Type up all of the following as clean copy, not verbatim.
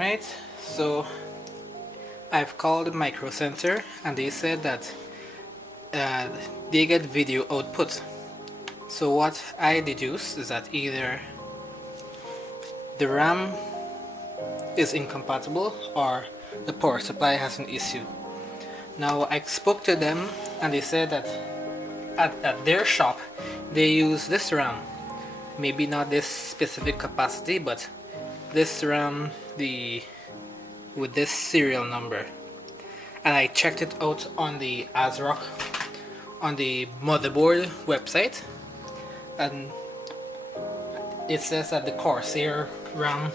Alright, so I've called Micro Center and they said that they get video output. So what I deduce is that either the RAM is incompatible or the power supply has an issue. Now I spoke to them and they said that at their shop they use this RAM, maybe not this specific capacity, but this RAM with this serial number. And I checked it out on the ASRock, on the Motherboard website, and it says that the Corsair RAM,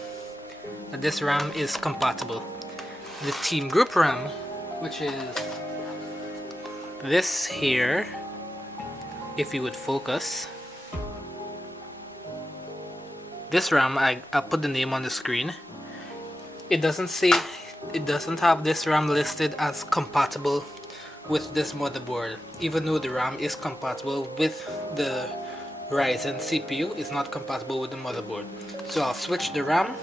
that this RAM is compatible. The Team Group RAM, which is this here, if you would focus, this RAM, I'll put the name on the screen. It doesn't have this RAM listed as compatible with this motherboard, even though the RAM is compatible with the Ryzen CPU. It's not compatible with the motherboard. So I'll switch the RAM,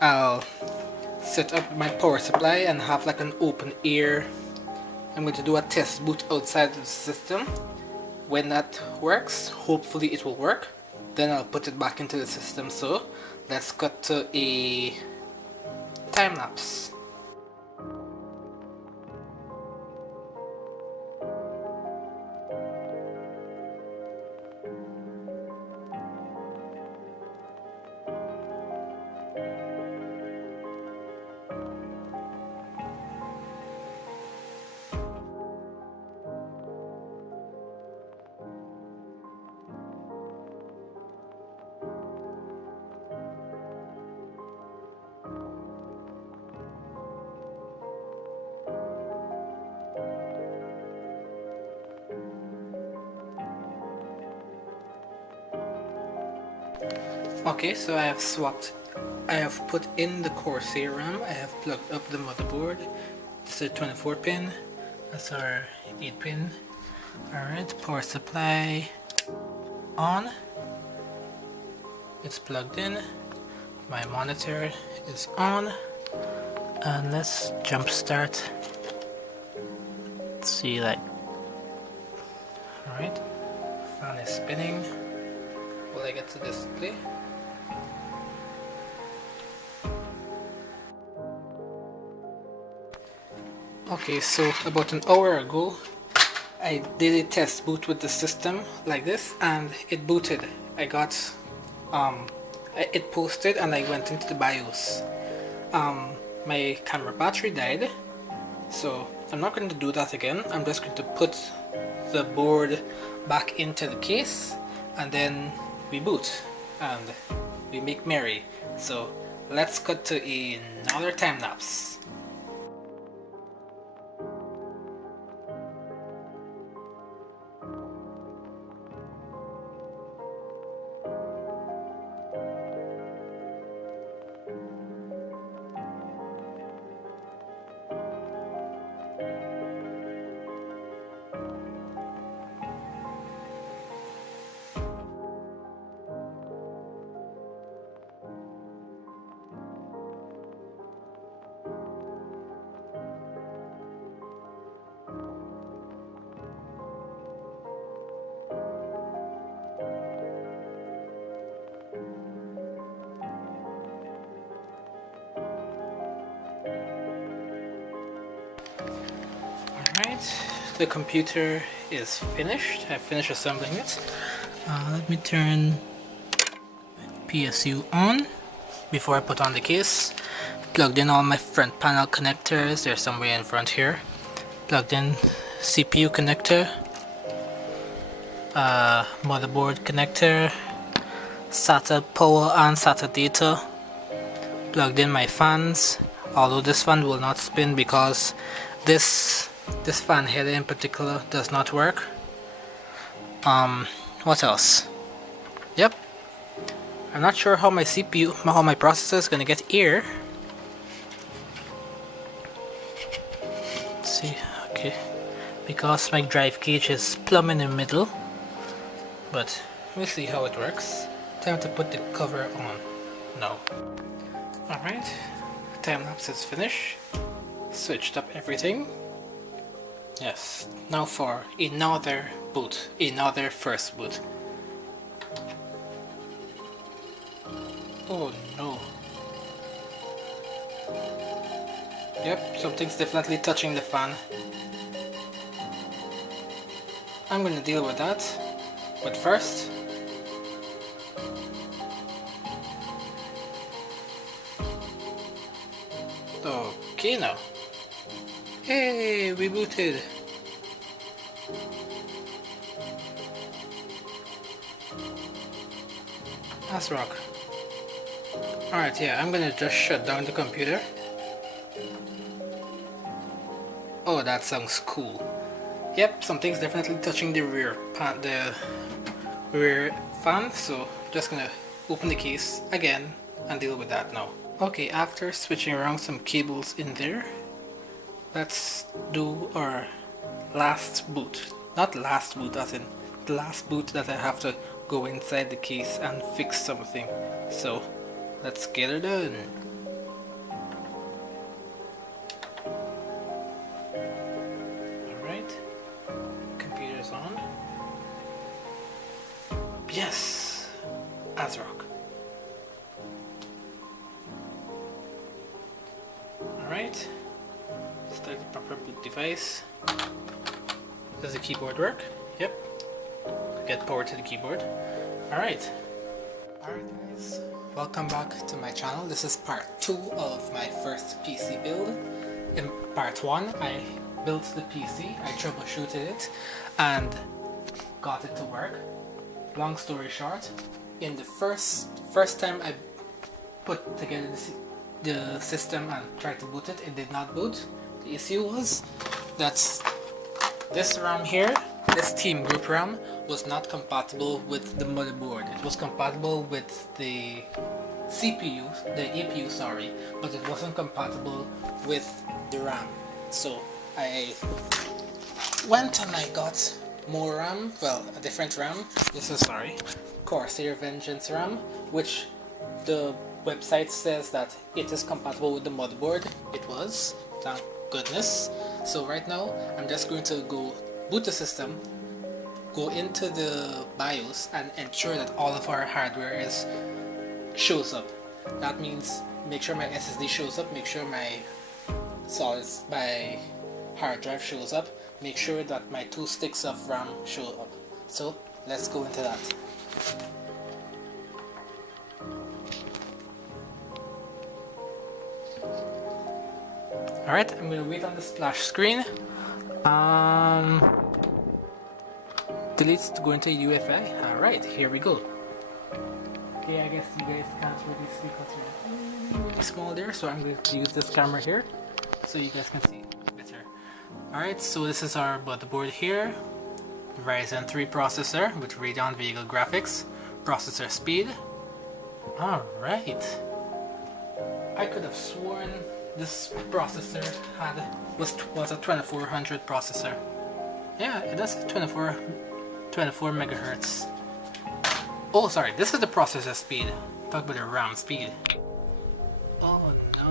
I'll set up my power supply and have like an open air. I'm going to do a test boot outside of the system. When that works, hopefully it will work, then I'll put it back into the system. So let's cut to a time lapse. Okay, so I have put in the Corsair RAM, I have plugged up the motherboard. This is a 24 pin, that's our 8 pin. Alright, power supply on, it's plugged in, my monitor is on, and let's jump start. Let's see, like, alright, fan is spinning. Will I get to display? Okay, so about an hour ago I did a test boot with the system like this and it booted. I got it posted and I went into the BIOS. My camera battery died, so I'm not going to do that again. I'm just going to put the board back into the case and then we boot and we make merry. So let's cut to another time lapse. Alright, the computer is finished. I finished assembling it. Let me turn PSU on before I put on the case. Plugged in all my front panel connectors. They're somewhere in front here. Plugged in CPU connector, motherboard connector, SATA power and SATA data. Plugged in my fans, although this fan will not spin because this fan header in particular does not work. What else? Yep, I'm not sure how my processor is gonna get air. Let's see, okay, because my drive cage is plumb in the middle, but we'll see how it works. Time to put the cover on now. Alright, time lapse is finished. Switched up everything. Yes, now for another boot, another first boot. Oh no. Yep, something's definitely touching the fan. I'm gonna deal with that, but first... Okay now. Hey, we booted! ASRock. Alright, yeah, I'm gonna just shut down the computer. Oh, that sounds cool. Yep, something's definitely touching the rear fan, so just gonna open the case again and deal with that now. Okay, after switching around some cables in there, let's do our last boot. Not last boot as in the last boot that I have to go inside the case and fix something. So let's get her done. Alright, computer's on. Yes! ASRock. Alright, start the proper boot device. Does the keyboard work? Yep. Get power to the keyboard. Alright. Alright guys, welcome back to my channel. This is part 2 of my first PC build. In part 1 I built the PC, I troubleshooted it and got it to work. Long story short, in the first time I put together the system and tried to boot it, it did not boot. The issue was that this RAM here, this team group RAM, was not compatible with the motherboard. It was compatible with the CPU, the APU sorry, but it wasn't compatible with the RAM. So I went and I got more RAM, well a different RAM. This is Corsair Vengeance RAM, which the website says that it is compatible with the motherboard. It was, thank goodness. So right now I'm just going to go boot the system, go into the BIOS and ensure that all of our hardware shows up. That means make sure my SSD shows up, make sure my hard drive shows up, make sure that my 2 sticks of RAM show up. So let's go into that. Alright, I'm gonna wait on the splash screen. Delete to go into UEFI. Alright, here we go. Okay, I guess you guys can't really see because we're really small there, so I'm going to use this camera here so you guys can see better. Alright, so this is our motherboard here. Ryzen 3 processor with Radeon Vega graphics. Processor speed. Alright. I could have sworn this processor was a 2400 processor. Yeah, it does 24 megahertz. Oh, sorry, this is the processor speed. Talk about the RAM speed. Oh no.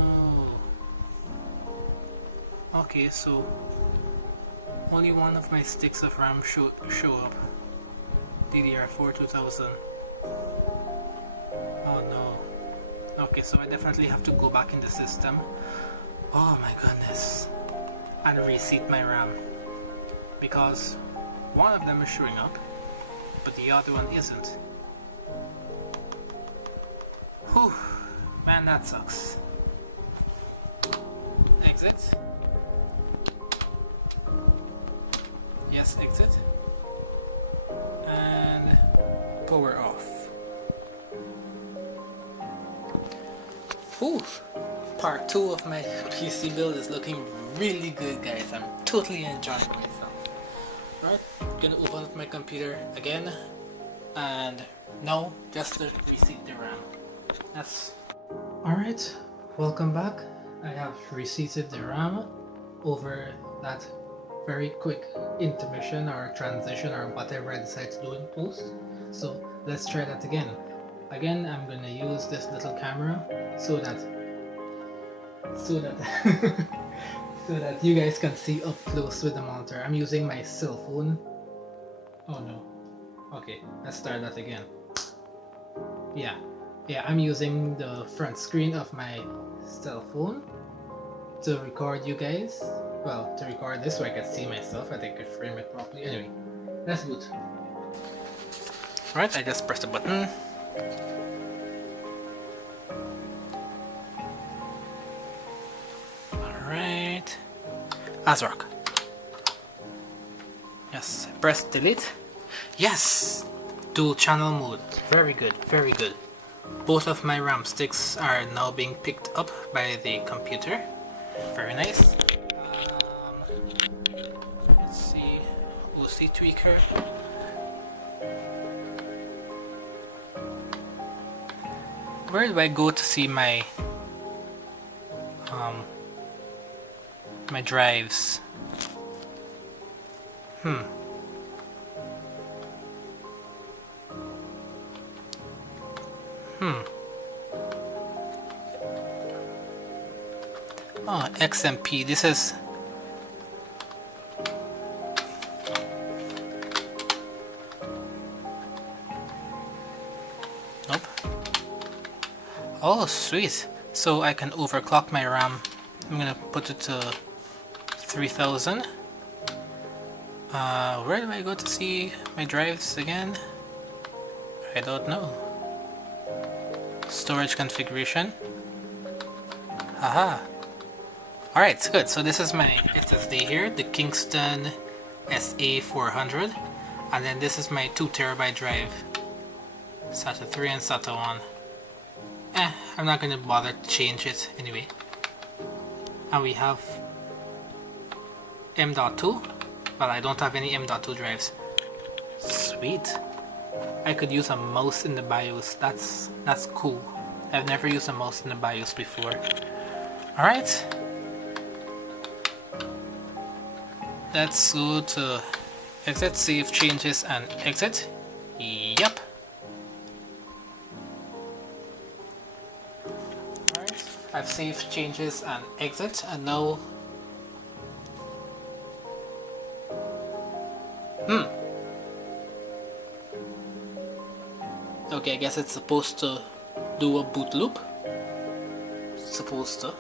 Okay, so only one of my sticks of RAM show up. DDR4 2000. Oh no. Okay, so I definitely have to go back in the system. Oh my goodness. And reseat my RAM. Because one of them is showing up, but the other one isn't. Whew, man, that sucks. Exit. Yes, exit. And power off. Whew, part 2 of my PC build is looking really good, guys. I'm totally enjoying myself. Alright, gonna open up my computer again, and now just to reseat the RAM. Alright, welcome back. I have reseated the RAM over that very quick intermission or transition or whatever I decide to do in post. So let's try that again. Again, I'm gonna use this little camera so that so that so that you guys can see up close with the monitor. I'm using my cell phone. Oh no. Okay, let's start that again. Yeah, I'm using the front screen of my cell phone to record you guys. Well, to record this so I can see myself. I think I could frame it properly. Anyway, let's boot. Alright, I just pressed the button. Alright. ASRock. Yes, press delete. Yes! Dual channel mode. Very good, very good. Both of my RAM sticks are now being picked up by the computer. Very nice. Let's see. OC tweaker. Where do I go to see my my drives? Oh, XMP. This is nope. Oh, sweet. So I can overclock my RAM. I'm gonna put it to 3000. Where do I go to see my drives again? I don't know. Storage configuration. Haha. Alright, it's good. So this is my SSD here, the Kingston A400. And then this is my 2TB drive. SATA 3 and SATA 1. I'm not gonna bother to change it anyway. And we have M.2. Well, I don't have any M.2 drives. Sweet. I could use a mouse in the BIOS. That's cool. I've never used a mouse in the BIOS before. Alright. Let's go to exit, save changes and exit. Yep. Alright. I've saved changes and exit, and now okay, I guess it's supposed to do a boot loop. Supposed to.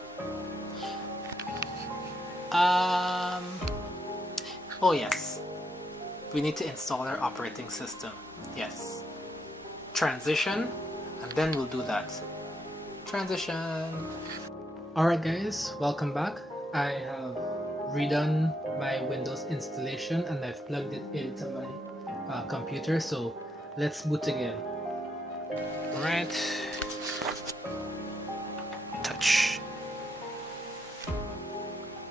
Oh yes. We need to install our operating system. Yes. Transition, and then we'll do that. Transition. Alright guys, welcome back. I have redone my Windows installation and I've plugged it into my computer, so let's boot again. Alright. Touch.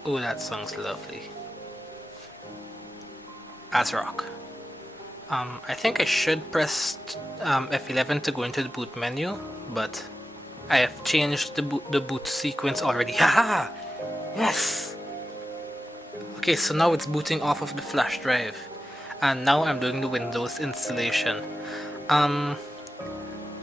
Oh, that sounds lovely. ASRock. I think I should press F11 to go into the boot menu, but I have changed the boot sequence already. Haha! Yes! Okay, so now it's booting off of the flash drive, and now I'm doing the Windows installation. I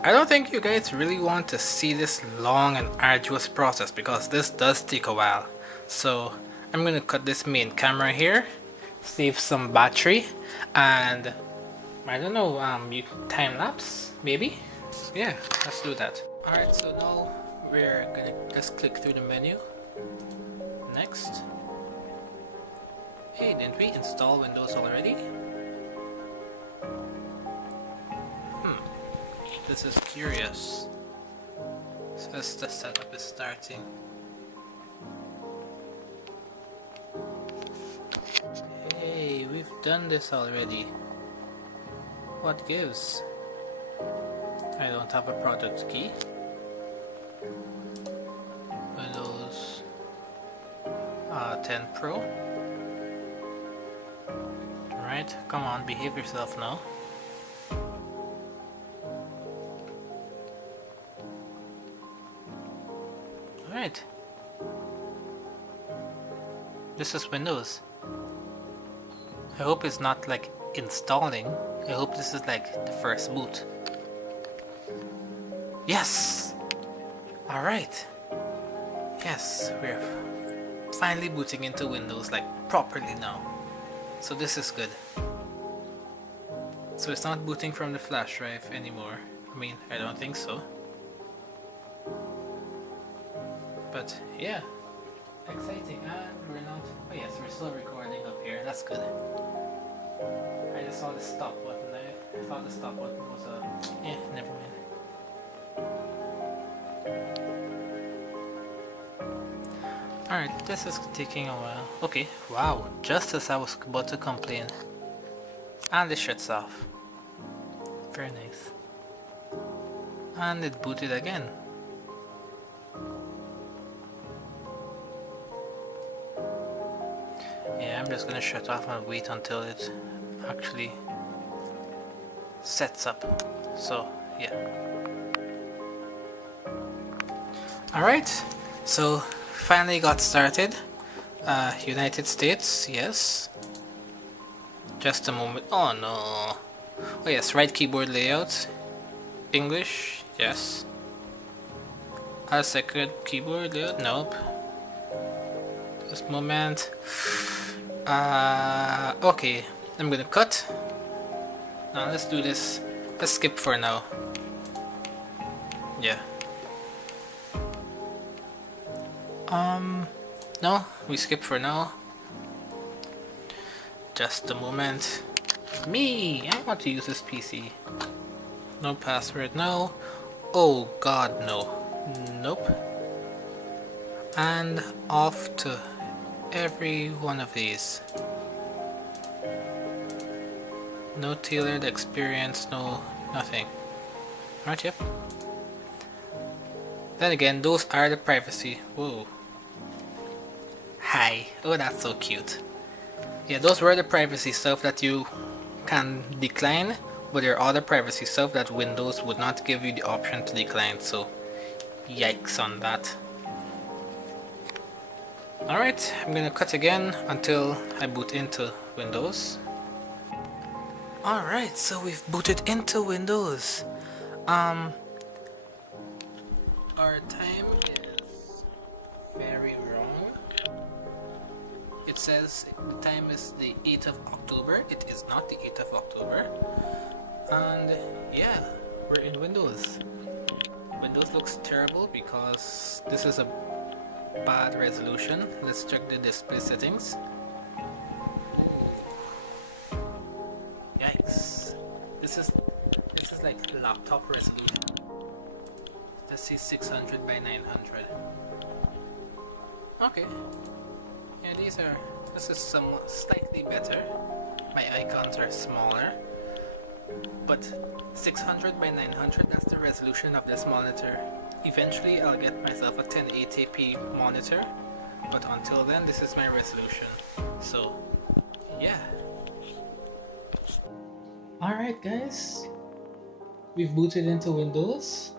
don't think you guys really want to see this long and arduous process because this does take a while. So I'm gonna cut this main camera here, save some battery, and I don't know, you time lapse maybe? Yeah, let's do that. Alright, so now we're gonna just click through the menu. Next. Hey, didn't we install Windows already? This is curious. Says the setup is starting. Hey, we've done this already. What gives? I don't have a product key. Windows 10 Pro. Alright, come on, behave yourself now. Alright. This is Windows. I hope it's not like installing. I hope this is like the first boot. Yes! Alright. yes, we're finally booting into Windows like properly now. So this is good. So it's not booting from the flash drive anymore. I mean, I don't think so. But yeah, exciting. And we're not, oh yes, we're still recording up here. That's good. I just saw the stop button. I thought the stop button was never mind. Alright, this is taking a while. Okay, wow, just as I was about to complain. And it shuts off. Very nice. And it booted again. Yeah, I'm just gonna shut off and wait until it actually sets up. So, yeah. Alright, so finally got started. United States, yes. Just a moment. Oh no. Oh yes, right keyboard layout. English, yes. A second keyboard layout, nope. Just a moment. Okay, I'm gonna cut. Now let's do this. Let's skip for now. Yeah. No, we skip for now. Just a moment. Me! I want to use this PC. No password, no. Oh god, no. Nope. And off to every one of these. No tailored experience, no nothing. Right, yep. Then again, those are the privacy. Whoa. Hi. Oh, that's so cute. Yeah, those were the privacy stuff that you can decline, but there are other privacy stuff that Windows would not give you the option to decline, so yikes on that. Alright, I'm gonna cut again until I boot into Windows. Alright, so we've booted into Windows. Our time is very wrong. It says the time is the 8th of October. It is not the 8th of October. And yeah, we're in Windows. Windows looks terrible because this is a bad resolution. Let's check the display settings. Ooh. Yikes. This is like laptop resolution. Let's see, 600 by 900. Okay. Yeah, this is somewhat slightly better. My icons are smaller. But 600 by 900, that's the resolution of this monitor. Eventually I'll get myself a 1080p monitor, but until then this is my resolution. So yeah. Alright guys, we've booted into Windows.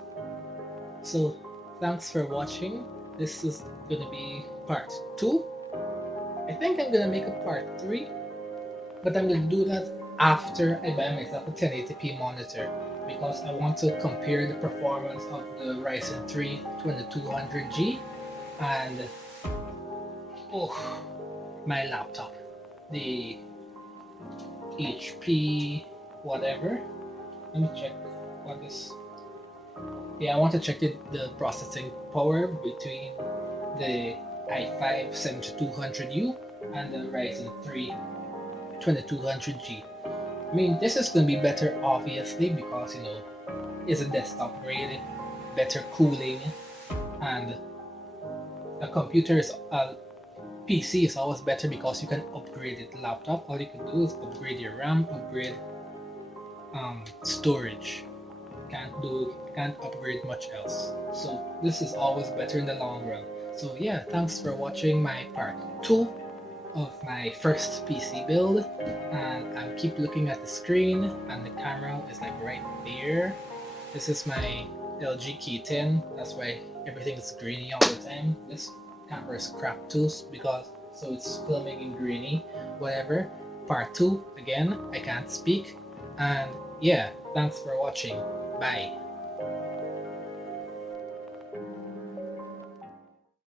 So thanks for watching. This is gonna be part 2. I think I'm gonna make a part 3, but I'm gonna do that after I buy myself a 1080p monitor, because I want to compare the performance of the Ryzen 3 2200G and my laptop, the HP whatever. Let me check what this. Yeah, I want to check the processing power between the i5 7200U and the Ryzen 3 2200G. I mean, this is going to be better obviously because, you know, it's a desktop grade, better cooling, and a computer is a PC is always better because you can upgrade it. Laptop, all you can do is upgrade your RAM, upgrade storage. Can't upgrade much else. So this is always better in the long run. So yeah, thanks for watching my part 2 of my first PC build, and I keep looking at the screen and the camera is like right there. This is my LG K10, that's why everything is grainy all the time. This camera is crap too because so it's filming in grainy, whatever. Part 2 again, I can't speak, and yeah, thanks for watching. Bye.